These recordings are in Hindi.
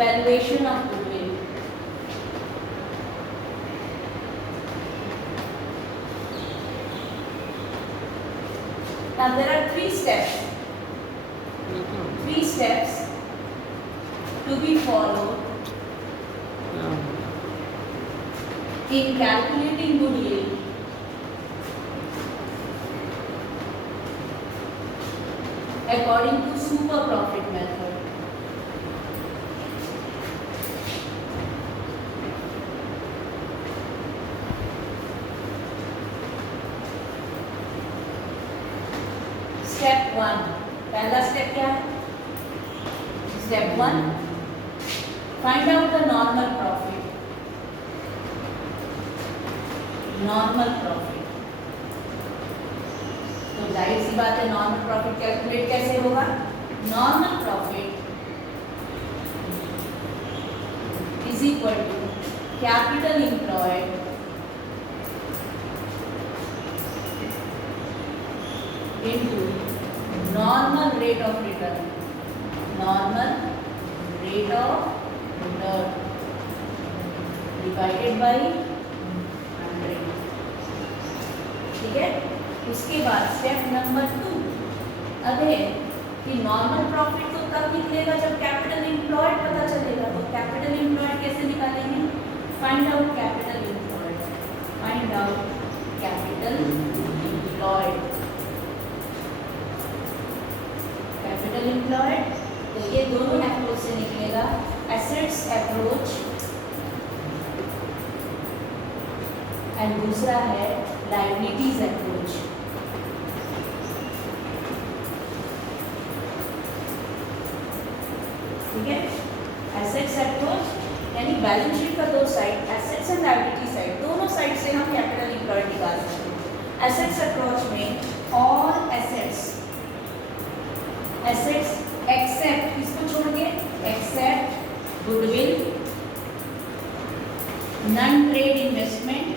valuation of goodwill. Now there are three steps to be followed in calculating goodwill. According to super profit method. Step 1, पहला स्टेप क्या है? Step 1, find out the normal profit. Normal profit. तो जाहिर सी बात है नॉर्मल प्रॉफिट कैलकुलेट कैसे होगा? Normal profit is equal to capital employed into normal rate of return. Normal rate of return divided by 100. ठीक है. उसके बाद स्टेप नंबर 2, अगेन कि नॉर्मल प्रॉफिट तो तब निकलेगा जब कैपिटल एम्प्लॉयड पता चलेगा. तो कैपिटल एम्प्लॉयड कैसे निकालेंगे? Find out capital employed. Find out capital employed. Capital employed तो ये दोनों अप्रोच से निकलेगा. एसेट्स अप्रोच एंड दूसरा है लायबिलिटीज अप्रोच. ठीक है. एसेट्स अप्रोच यानी बैलेंस शीट का दो side, assets and liability side, दोनों साइड से हम कैपिटल एम्प्लॉयड निकाल सकते हैं. एसेट्स अप्रोच में ऑल एसेट्स एक्सेप्ट किसको छोड़ के? Except goodwill, non trade investment,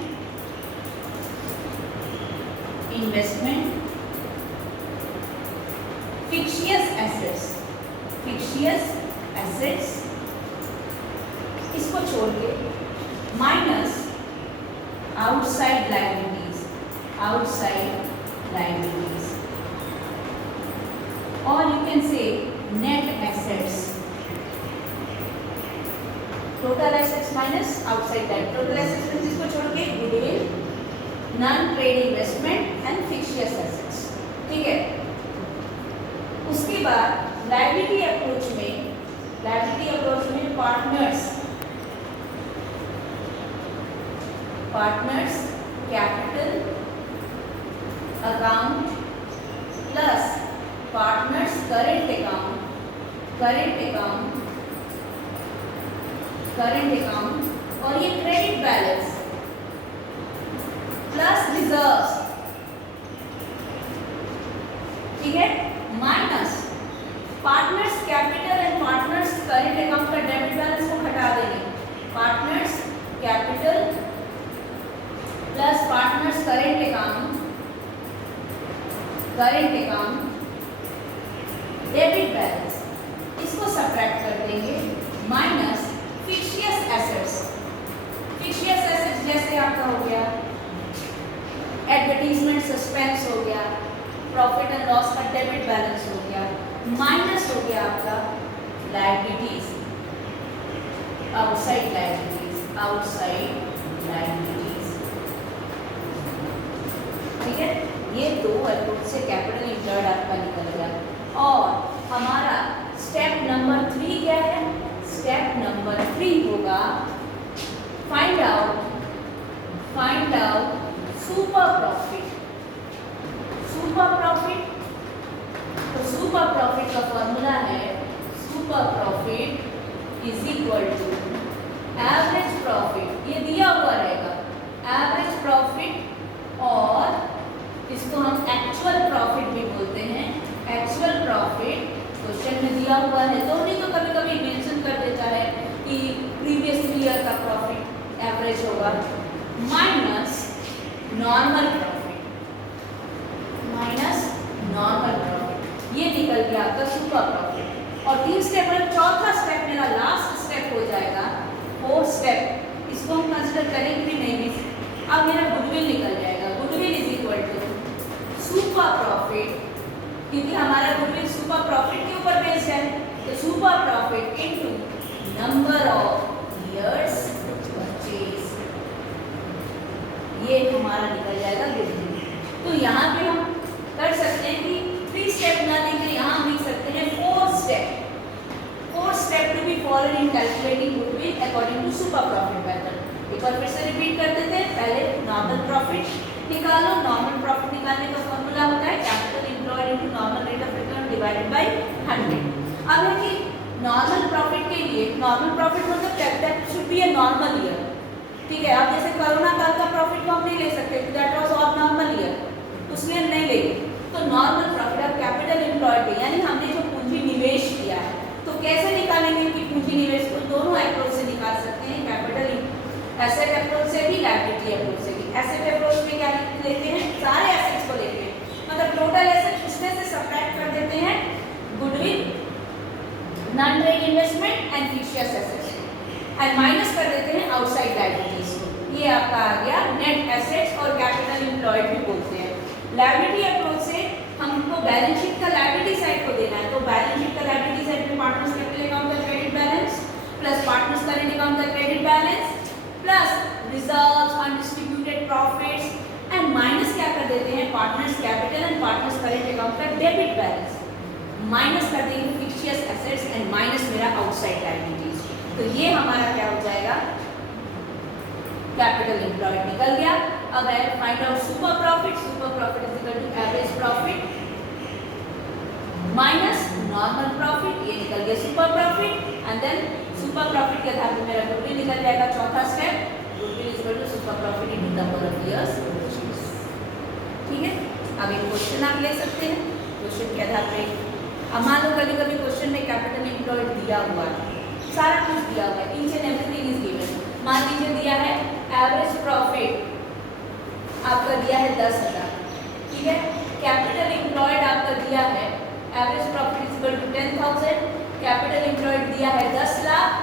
fictitious assets इसको छोड़ के, माइनस आउटसाइड लायबिलिटीज और you can say net assets. Total assets minus outside liability. Total assets में इसको छोड़ के goodwill, non trade investment and fictitious assets. ठीक है. उसके बाद लायबिलिटी अप्रोच में partners capital account plus partners current account और ये क्रेडिट बैलेंस प्लस रिजर्व्स. ठीक है. Minus partners capital and partners current account का डेबिट बैलेंस को हटा देंगे. Partners capital plus partners current account debit balance इसको सब्ट्रैक्ट कर देंगे. माइनस फिक्शियस एसेट्स जैसे आपका हो गया एडवर्टीजमेंट सस्पेंस हो गया, प्रॉफिट एंड लॉस का डेबिट बैलेंस हो गया, माइनस हो गया आपका लायबिलिटीज आउटसाइड लायबिलिटीज. ठीक है. ये दो अप्रोच से कैपिटल एम्प्लॉयड आपका निकल गया. और हमारा स्टेप नंबर 3 क्या है? स्टेप नंबर 3 होगा फाइंड आउट सुपर प्रॉफिट. तो सुपर प्रॉफिट का फॉर्मूला है super profit is equal to average profit. ये दिया हुआ रहेगा एवरेज प्रॉफिट और इसको हम एक्चुअल प्रॉफिट भी बोलते हैं. एक्चुअल प्रॉफिट क्वेश्चन में दिया हुआ है तो नहीं तो कभी कभी मेंशन कर देता है कि प्रीवियस ईयर का प्रॉफिट एवरेज होगा माइनस नॉर्मल प्रॉफिट. ये निकल गया आपका सुपर प्रॉफिट. और 3 स्टेप है. चौथा स्टेप मेरा लास्ट स्टेप फोर्थ स्टेप, इसको हम कंसिडर करेंगे भी नहीं। अब मेरा गुडविल निकल जाएगा। Goodwill is equal to super profit, क्योंकि हमारा गुडविल सुपर प्रॉफिट के ऊपर बेस्ड है, तो super profit into number of years purchase, ये हमारा निकल जाएगा गुडविल। तो यहाँ पे हम कर सकते हैं कि 3 स्टेप ना देकर यहाँ हम लिख सकते हैं 4 step. 4 step to be followed in calculating goodwill according to super profit method. एक बार फिर से रिपीट कर देते हैं। पहले नॉर्मल प्रॉफिट निकालो। नॉर्मल प्रॉफिट निकालने का फॉर्मूला होता है capital employed into normal rate of return divided by 100। अब है कि नॉर्मल प्रॉफिट के लिए, नॉर्मल प्रॉफिट मतलब that should be a normal year, ठीक है। अब जैसे कोरोना काल का प्रॉफिट को हम नहीं ले सकते, that was of normal year, उसमें हम नहीं लेंगे। तो नॉर्मल प्रॉफिट अब कैपिटल एम्प्लॉयड पे, यानी हमने जो पूंजी निवेश किया है, तो कैसे निकालेंगे कि पूंजी निवेश को दोनों अप्रोच से निकाल सकते हैं, कैपिटल एसेट अप्रोच से भी, लायबिलिटी अप्रोच से भी। एसेट अप्रोच में क्या लेते हैं, सारे एसेट्स को लेते हैं, मतलब टोटल एसेट उसमें से सब्ट्रैक्ट कर देते हैं goodwill, non trade investment and fixed assets, and minus कर देते हैं आउटसाइड लायबिलिटीज को। ये आपका आ गया नेट एसेट्स और कैपिटल एम्प्लॉयड भी बोलते हैं। लायबिलिटी अप्रोच से हमको बैलेंस शीट का लायबिलिटी साइड को देना है, तो बैलेंस शीट का लायबिलिटी साइड में पार्टनर्स कैपिटल अकाउंट का credit balance plus partners current account का credit balance plus reserves, undistributed profits and minus क्या कर देते हैं partners capital and partners current account का डेबिट बैलेंस, माइनस कर देंगे फिक्स्ड एसेट्स एंड माइनस मेरा आउटसाइड लायबिलिटीज। तो ये हमारा क्या हो जाएगा, कैपिटल एम्प्लॉयड निकल गया। अब है find out super profit. Super profit is equal to average profit minus normal profit, ये निकल गया super profit, and then super profit के आधार पर मेरा गुडविल निकल जाएगा। चौथा step, goodwill is equal to super profit into number of years, ठीक है। अब एक क्वेश्चन आप ले सकते हैं, क्वेश्चन के आधार पे। अब मान लो कभी कभी क्वेश्चन में कैपिटल एम्प्लॉयड दिया हुआ है, सारा कुछ दिया हुआ है, each and everything is given. मान लीजिए दिया है एवरेज प्रॉफिट आपका दिया है 10,000, ठीक है। कैपिटल एम्प्लॉयड आपका दिया है average profit is equal to 10,000, capital employed दिया है 10 लाख,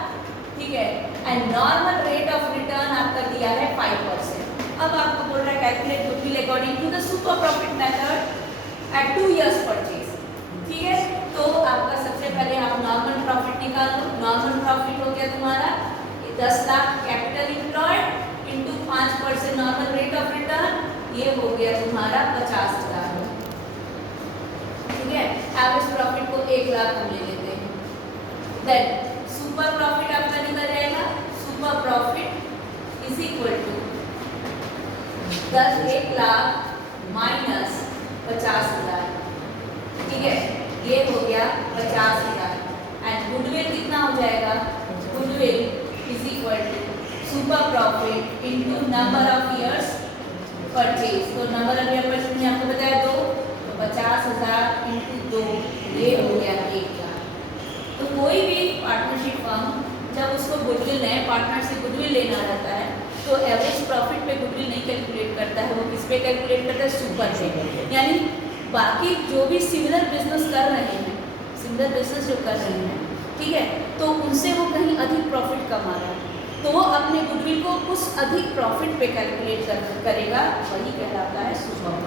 ठीक है, and normal rate of return आपका दिया है 5%। अब आपको बोल रहा है calculate goodwill according to the super profit method at 2 years purchase, ठीक है। तो आपका सबसे पहले आप नॉर्मल प्रॉफिट निकालो। नॉर्मल प्रॉफिट हो गया तुम्हारा 10 lakh capital employed into 5% normal rate of return, ये हो गया तुम्हारा 50,000, ठीक है। एवरेज प्रॉफिट को 1 लाख हम ले लेते हैं। देन सुपर प्रॉफिट आपका निकल जाएगा, super profit is equal to 1 lakh minus 50,000, ठीक है, ये हो गया 50,000, एंड गुडविल कितना हो जाएगा, goodwill is equal to super profit into number of years purchase. तो नंबर ऑफ ईयर परचेज मैंने आपको बताया 2, तो 50,000 इनटू 2, ये हो गया 1 लाख। तो कोई भी पार्टनरशिप फर्म जब उसको गुडविल नए पार्टनर से गुडविल लेना रहता है, तो एवरेज प्रॉफिट पे गुडविल नहीं कैलकुलेट करता है, वो किस पे कैलकुलेट करता है, सुपर पे। यानी बाकी जो भी सिमिलर बिजनेस कर रहे हैं, सिमिलर बिजनेस जो कर रहे हैं, ठीक है, तो उनसे वो कहीं अधिक प्रॉफिट कमा रहा है, तो वो अपने गुडविल को उस अधिक प्रॉफिट पे कैलकुलेट करेगा, वही कहलाता है सुपर